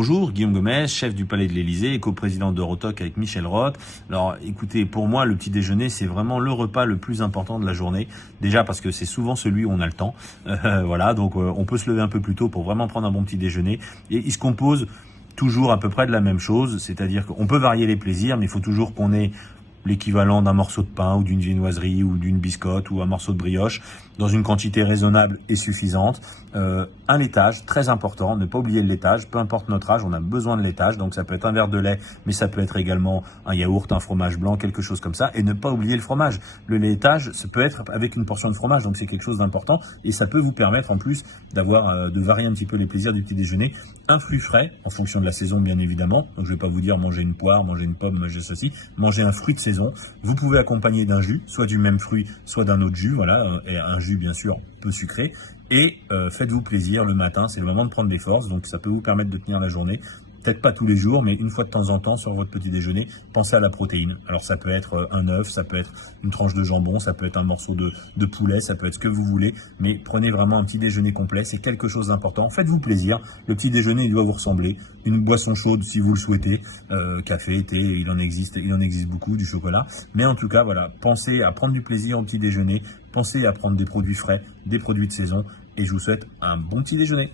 Bonjour, Guillaume Gomez, chef du Palais de l'Élysée et coprésident d'Eurotalk avec Michel Roth. Alors écoutez, pour moi le petit déjeuner c'est vraiment le repas le plus important de la journée. Déjà parce que c'est souvent celui où on a le temps. Voilà, donc on peut se lever un peu plus tôt pour vraiment prendre un bon petit déjeuner. Et il se compose toujours à peu près de la même chose, c'est-à-dire qu'on peut varier les plaisirs, mais il faut toujours qu'on ait l'équivalent d'un morceau de pain ou d'une viennoiserie ou d'une biscotte ou un morceau de brioche dans une quantité raisonnable et suffisante. Un laitage, très important, ne pas oublier le laitage, peu importe notre âge, on a besoin de laitage, donc ça peut être un verre de lait, mais ça peut être également un yaourt, un fromage blanc, quelque chose comme ça, et ne pas oublier le fromage. Le laitage, ça peut être avec une portion de fromage, donc c'est quelque chose d'important, et ça peut vous permettre en plus d'avoir, de varier un petit peu les plaisirs du petit déjeuner. Un fruit frais, en fonction de la saison bien évidemment, donc je vais pas vous dire manger une poire, manger une pomme, manger ceci, manger un fruit de saison. Vous pouvez accompagner d'un jus, soit du même fruit, soit d'un autre jus, voilà, et un jus bien sûr peu sucré. Et faites-vous plaisir le matin, c'est le moment de prendre des forces, donc ça peut vous permettre de tenir la journée. Peut-être pas tous les jours, mais une fois de temps en temps sur votre petit déjeuner, pensez à la protéine. Alors ça peut être un œuf, ça peut être une tranche de jambon, ça peut être un morceau de poulet, ça peut être ce que vous voulez, mais prenez vraiment un petit déjeuner complet, c'est quelque chose d'important. Faites-vous plaisir, le petit déjeuner il doit vous ressembler. Une boisson chaude si vous le souhaitez, café, thé, il en existe beaucoup, du chocolat. Mais en tout cas, voilà, pensez à prendre du plaisir au petit déjeuner, pensez à prendre des produits frais, des produits de saison, et je vous souhaite un bon petit déjeuner.